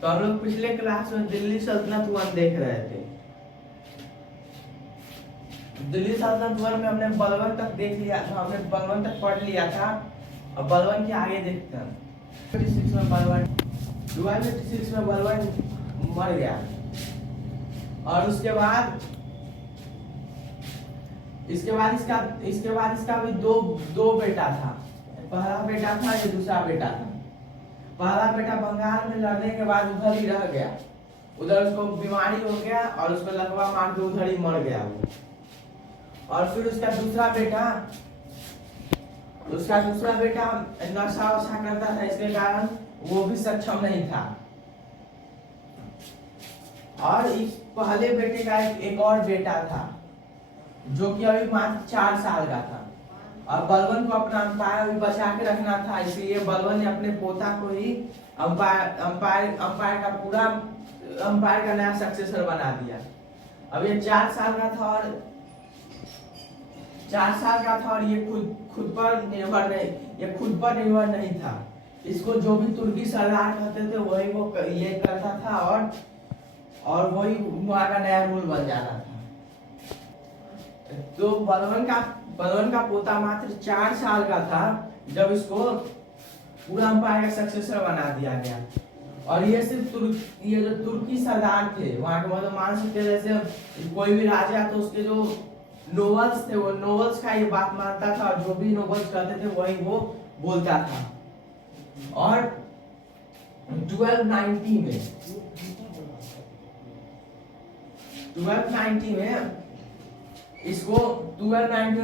तो हम लोग पिछले क्लास में दिल्ली सल्तनत वन देख रहे थे। दिल्ली सल्तनत वन में हमने बलवन तक देख लिया था, हमने बलवन तक पढ़ लिया था। और बलवन के आगे देखते हैं। 56 में बलवन 56 में बलवन मर गया। और उसके बाद इसका भी दो बेटा था। पहला बेटा था, ये दूसरा बेटा था। पहला बेटा बंगाल में लड़ने के बाद उधर ही रह गया, उधर उसको बीमारी हो गया और उसको लकवा मार के उधर ही मर गया वो। और फिर उसका दूसरा बेटा नशा वशा करता था, इसके कारण वो भी सक्षम नहीं था। और इस पहले बेटे का एक और बेटा था जो कि अभी मात्र 4 साल का था। और बलवन को अपना अंपायर भी बचा के रखना था, इसलिए बलवन ने अपने पोता को ही अंपायर का नया सक्सेसर बना दिया। अब ये 4 साल का था और ये खुद पर निर्भर नहीं था। इसको जो भी तुर्की सरदार कहते थे वही वो ये करता था और वही वहाँ का नया रूल बन जाता था। तो बलवन का पोता मात्र 4 साल का था जब इसको पूरा अंपायर का सक्सेसर बना दिया गया। और ये सिर्फ ये जो तुर्की सरदार थे वहां के, मतलब मान सकते जैसे कोई भी राजा तो उसके जो नोबल्स थे वो नोबल्स का ये बात मानता था और जो भी नोबल्स कहते थे वही वो बोलता था। और 1290 में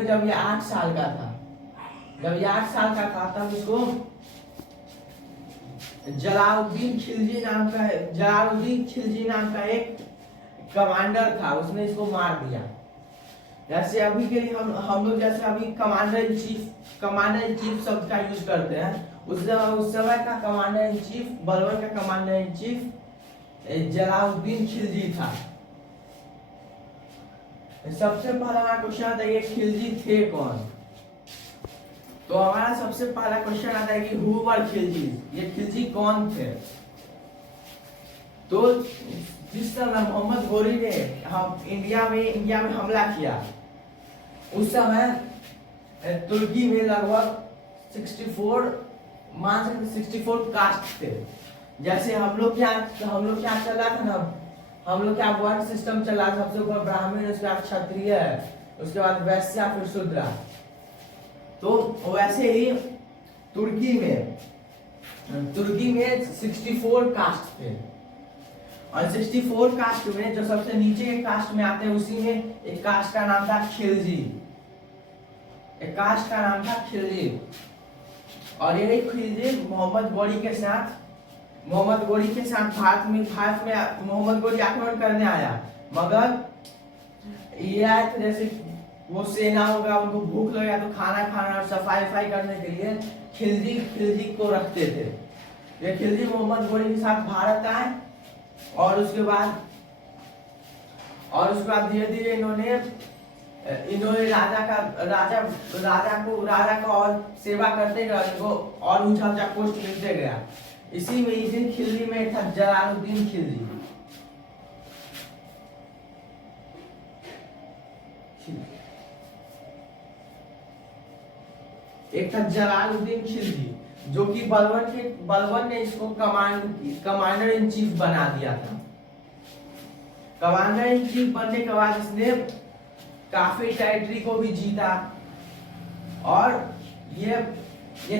जब ये 8 साल का था तब इसको जलालुद्दीन खिलजी नाम का एक कमांडर था, उसने इसको मार दिया। जैसे अभी के लिए हम लोग जैसे अभी कमांडर इन चीफ शब्द का यूज करते हैं, उस समय का कमांडर इन चीफ, बलवन का commander in chief Jalaluddin Khilji था। सबसे पहला क्वेश्चन आता है ये खिलजी थे कौन। तो हमारा सबसे पहला क्वेश्चन आता है कि हु वर खिलजी, ये खिलजी कौन थे। तो जिस समय मोहम्मद गोरी ने इंडिया में हमला किया उस समय तुर्की में लगभग 64 कास्ट थे। जैसे हम लोग क्या चल रहा था ना, हम लोग क्या वर्ण सिस्टम चला, सबसे ऊपर ब्राह्मण, उसके बाद क्षत्रिय, उसके बाद वैश्य, फिर शूद्र। तो वैसे ही तुर्की में 64 कास्ट थे। और 64 कास्ट में जो सबसे नीचे के कास्ट में आते हैं उसी में एक कास्ट का नाम था खिलजी। और यही खिलजी मोहम्मद गोरी के साथ भारत में मोहम्मद गोरी आक्रमण करने आया, मगर ये आए थे जैसे वो सेना होगा, उनको भूख लगा तो खाना खाना और सफाई करने के लिए खिलजी को रखते थे। ये खिलजी मोहम्मद गोरी के साथ भारत आए और उसके बाद धीरे धीरे इन्होंने राजा को और सेवा करते गए, उनको और ऊंचा पोस्ट मिलते गया। इसी में इस दिन खिलजी में था जलालुद्दीन खिलजी। एक था जलालुद्दीन खिलजी जो कि बलवन ने इसको कमांडर इन चीफ बना दिया था। कमांडर इन चीफ बनने के बाद इसने काफी टेरिटरी को भी जीता। और ये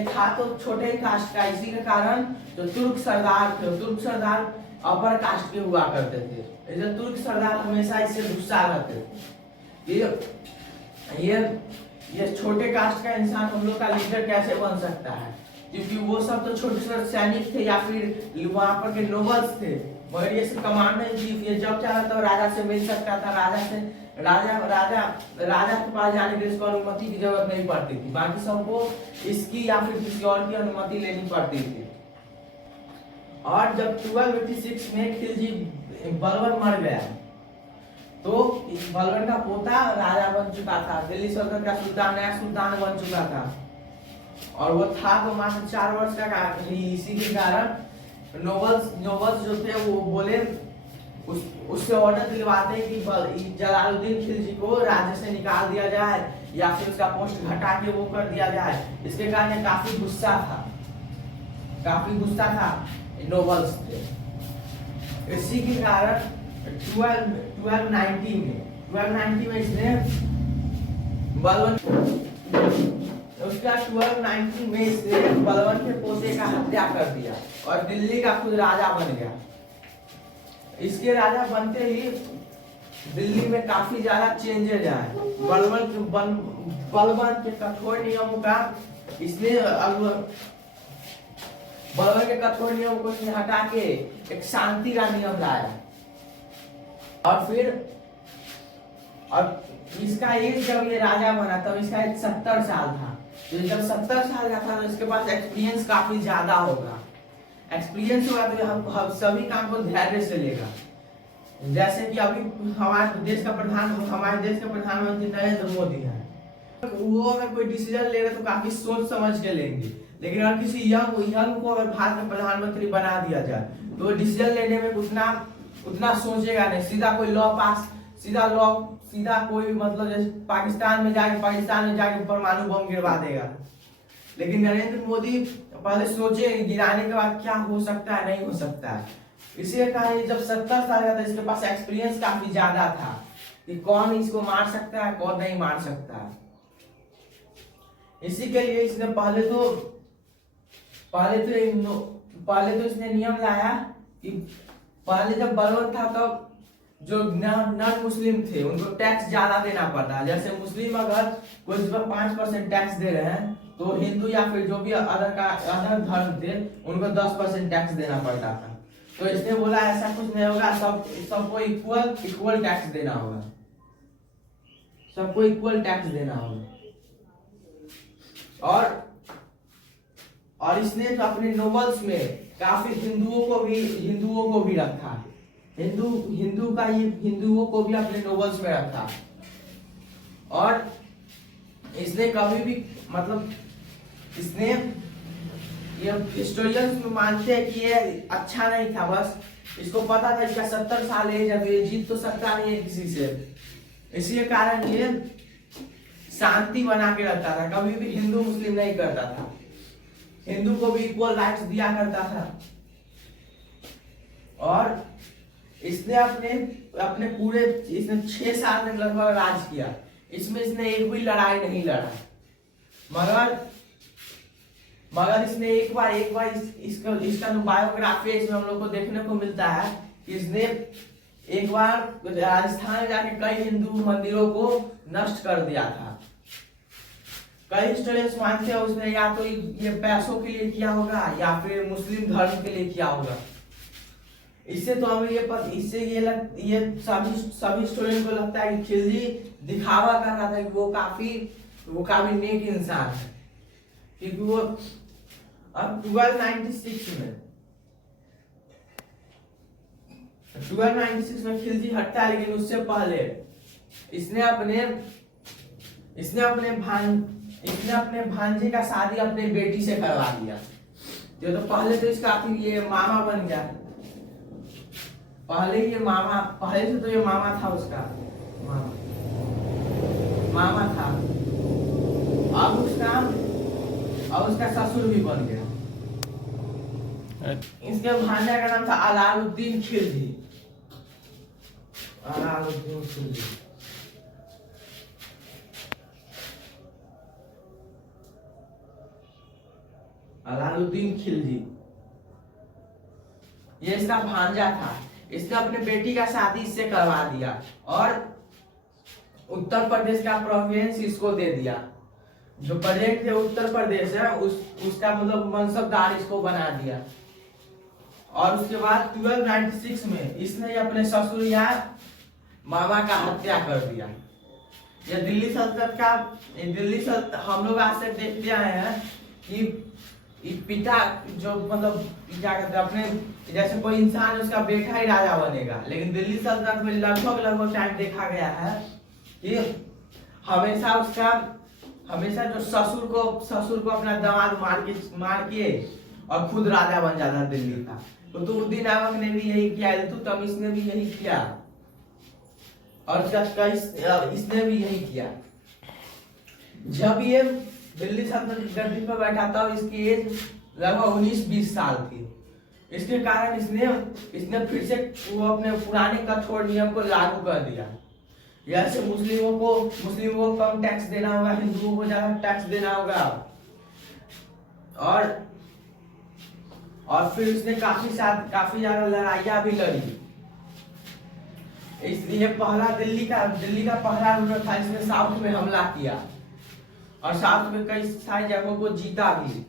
था तो छोटे कास्ट का, इसी के कारण जो तुर्क सरदार अपर कास्ट के हुआ करते थे। जो तुर्क सरदार हमेशा इससे गुस्सा रहते थे, ये छोटे कास्ट का इंसान हम लोग का लीडर कैसे बन सकता है, क्योंकि वो सब तो छोटे छोटे सैनिक थे या फिर वहां पर के नोबल्स थे। मगर ये कमांडर इन चीफ, ये जब चाहता तो राजा से मिल सकता था, राजा के पास जाने के लिए इसको अनुमति की जरूरत नहीं पड़ती थी, बाकी सबको इसकी या फिर किसी और की अनुमति लेनी पड़ती थी। और जब 1286 में खिलजी बलवन मर गया तो बलवन का पोता राजा बन चुका था, दिल्ली सल्तनत का नया सुल्तान बन चुका था। और वो था तो मात्र 4 वर्ष का ही, इसी के कारण नोबल्स नोबल्स जो थे वो बोले उससे ऑर्डर दिलवाते हैं कि जलालुद्दीन खिलजी को राज्य से निकाल दिया जाए या फिर उसका पोस्ट घटा के वो कर दिया जाए। इसके कारण काफी गुस्सा था नोबल्स थे। इसी के कारण 1290 में इसने बलवन के पोते का हत्या कर दिया और दिल्ली का खुद राजा बन गया। इसके राजा बनते ही दिल्ली में काफी ज्यादा चेंजेज आए। बलबन के कठोर नियमों का इसने बलबन के कठोर नियमों को इसने हटा के एक शांति का नियम लाया। और फिर इसका एज जब ये राजा बना तब इसका एज 70 साल था। तो जब 70 साल का था तो इसके पास एक्सपीरियंस काफी ज्यादा होगा। एक्सपीरियंस होगा तो हम सभी काम को धैर्य से लेगा। जैसे कि अभी हमारे देश का प्रधानमंत्री नरेंद्र मोदी है। वो अगर कोई डिसीजन ले रहे तो काफी सोच समझ के लेंगे। लेकिन अगर किसी यंग को अगर भारत का प्रधानमंत्री बना दिया जाए तो डिसीजन लेने में उतना सोचेगा नहीं। सीधा कोई मतलब जैसे पाकिस्तान में जाके परमाणु बम गिरवा देगा। लेकिन नरेंद्र मोदी पहले सोचे गिराने के बाद क्या हो सकता है, नहीं हो सकता है। इसी कारण जब 70 साल का था इसके पास एक्सपीरियंस काफी ज्यादा था कि कौन इसको मार सकता है, कौन नहीं मार सकता है। इसी के लिए इसने पहले तो इसने नियम लाया कि पहले जब बलवन था तब जो नॉन मुस्लिम थे उनको टैक्स ज्यादा देना पड़ता है। जैसे मुस्लिम अगर कोई 5% टैक्स दे रहे हैं तो हिंदू या फिर जो भी अदर धर्म थे उनको 10% टैक्स देना पड़ता था। तो इसने बोला ऐसा कुछ नहीं होगा, सबको इक्वल टैक्स देना होगा, सबको इक्वल टैक्स देना होगा। और इसने तो अपने नोबल्स में काफी हिंदुओं को भी रखा है। हिंदुओं को भी अपने नोबल्स में रखा। और इसने कभी भी मतलब इसने ये हिस्टोरियंस मानते हैं कि ये अच्छा नहीं था। बस इसको पता था इसका 70 साल एज है तो ये जीत तो सकता नहीं है किसी से। इसी कारण ये शांति बना के रखता था, कभी भी हिंदू मुस्लिम नहीं करता था, हिंदू को भी इक्वल राइट्स दिया करता था। और इसने अपने पूरे 6 साल तक लगभग राज किया। इसमें इसने एक भी लड़ाई नहीं लड़ा। मगर इसने एक बार इसका जो बायोग्राफी है इसमें हम लोग को देखने को मिलता है कि इसने एक बार राजस्थान में जाके कई हिंदू मंदिरों को नष्ट कर दिया था। कई हिस्टोरियंस मानते हैं उसने या तो ये पैसों के लिए किया होगा या फिर मुस्लिम धर्म के लिए किया होगा। इससे तो हमें ये सभी हिस्टोरियन को लगता है कि खिलजी दिखावा कर रहा था कि वो काफी नेक इंसान है। क्योंकि वो अब 1296 में खिलजी हटता है। लेकिन उससे पहले इसने अपने भांजे का शादी अपने बेटी से करवा दिया। तो पहले तो इसका ये मामा बन गया। पहले से तो ये मामा था, उसका मामा था। अब उसका ससुर भी बन गया। इसके भांजा का नाम था अलाउद्दीन खिलजी। अलाउद्दीन खिलजी ये इसका भांजा था। इसने अपने बेटी का शादी इससे करवा दिया और उत्तर प्रदेश का प्रोविंस इसको दे दिया। जो प्रेजेंट उत्तर प्रदेश है उसका मतलब मनसबदार इसको बना दिया। और उसके बाद 1296 में इसने अपने ससुर या मामा का हत्या कर दिया। ये दिल्ली सल्तनत हम लोग आज तक देखते आए हैं कि पिता जो मतलब क्या कहते हैं अपने जैसे कोई इंसान उसका बेटा ही राजा बनेगा। लेकिन दिल्ली सल्तनत में लगभग टाइम देखा गया है कि हमेशा जो ससुर को अपना दामाद मार के और खुद राजा बन जाता दिल्ली का। कुतुबुद्दीन ऐबक ने भी यही किया, इल्तुतमिश ने भी यही किया, और इसने भी यही किया। जब ये दिल्ली सल्तनत की गद्दी पर बैठा था, इसकी एज लगभग 19-20 साल थी। इसके कारण इसने फिर से वो अपने पुराने कठोर नियम को लागू कर दिया। जैसे मुस्लिमों को कम टैक्स देना होगा, हिंदुओं को ज्यादा टैक्स देना होगा, और फिर उसने काफी ज्यादा लड़ाइयाँ भी लड़ी। इसलिए दिल्ली का पहला रूलर था। इसने साउथ में हमला किया और साउथ में कई सारी जगहों को जीता भी।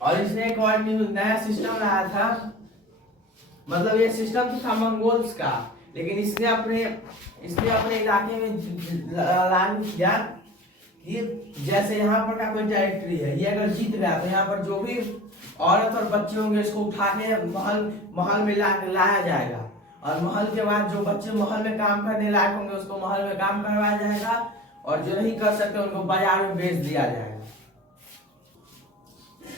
और इसने एक और नया सिस्टम लाया था, मतलब ये सिस्टम तो था मंगोल्स का, लेकिन इसने अपने इलाके में लागू किया कि जैसे यहाँ पर का कोई टेरिटरी है, ये अगर जीत गया तो यहाँ पर जो भी औरत और बच्चे होंगे इसको उठा के महल में लाया जाएगा, और महल के बाद जो बच्चे महल में काम करने लायक होंगे उसको महल में काम करवाया जाएगा, और जो नहीं कर सकते उनको बाजार में बेच दिया जाएगा।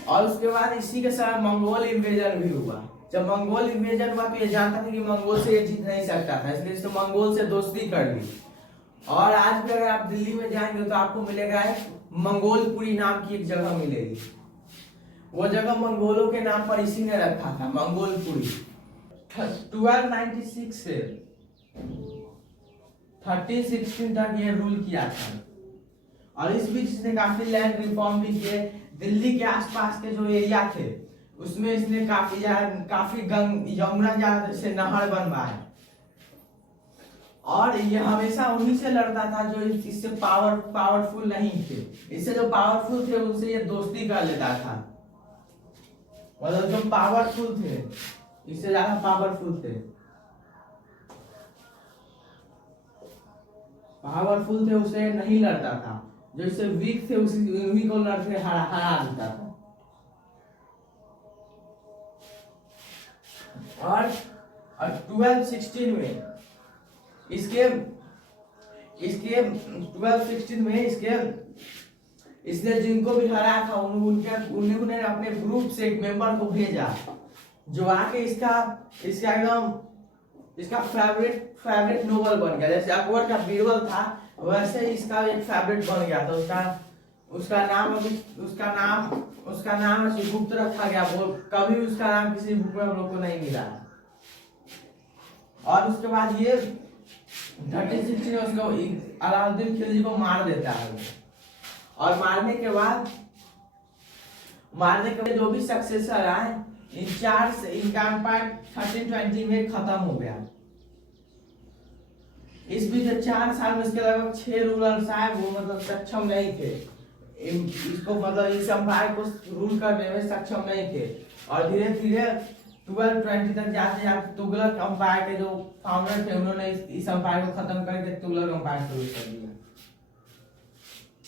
और उसके बाद इसी के समय मंगोल इन्वेजन भी हुआ। जब मंगोल इन्वेजन हुआ तो ये जानता था कि मंगोल से ये जीत नहीं सकता था, इसलिए इसने मंगोल से दोस्ती कर ली। और आज भी अगर आप दिल्ली में जाएंगे तो आपको मिलेगा मंगोलपुरी नाम की एक जगह मिलेगी। वो जगह मंगोलों के नाम पर इसी ने रखा था, मंगोलपुरी। 1296 से 1316 तक ये रूल किया था, और इस बीच इसने काफी लैंड रिफॉर्म भी किए। दिल्ली के आसपास के जो एरिया थे उसमें इसने काफी यमुना से नहर बनवाए, और ये हमेशा उन्हीं से लड़ता था जो इससे पावरफुल नहीं थे। इससे जो पावरफुल थे उनसे ये दोस्ती कर लेता था, मतलब जो पावरफुल थे इससे ज्यादा पावरफुल थे उसे नहीं लड़ता था, जो इससे वीक थे उन्हीं को लड़के हरा देता था। और 1216 में इसने जिनको भी हराया था उन्होंने अपने ग्रुप से एक मेंबर को भेजा जो आके इसका फेवरेट नोवेल बन गया। जैसे अकबर का बीरबल था वैसे इसका एक फेवरेट बन गया था। उसका नाम गुप्त रखा गया, वो कभी उसका नाम किसी बुक में हम लोग को नहीं मिला। और उसके बाद ये 1316 में उसको अलाउद्दीन खिलजी को मार देता है, और मारने के बाद जो भी सक्सेसर आए इनका एम्पायर 1320 में खत्म हो गया। इस बीच 4 साल में इसके लगभग 6 रूलर्स आए, वो मतलब सक्षम नहीं थे इसको, मतलब इस एम्पायर को रूल करने में सक्षम नहीं थे। और धीरे धीरे 1220 तक जाते तुगलक एम्पायर के जो फाउंडर थे उन्होंने इस एम्पायर को खत्म करके तुगलक एम्पायर शुरू कर दिया।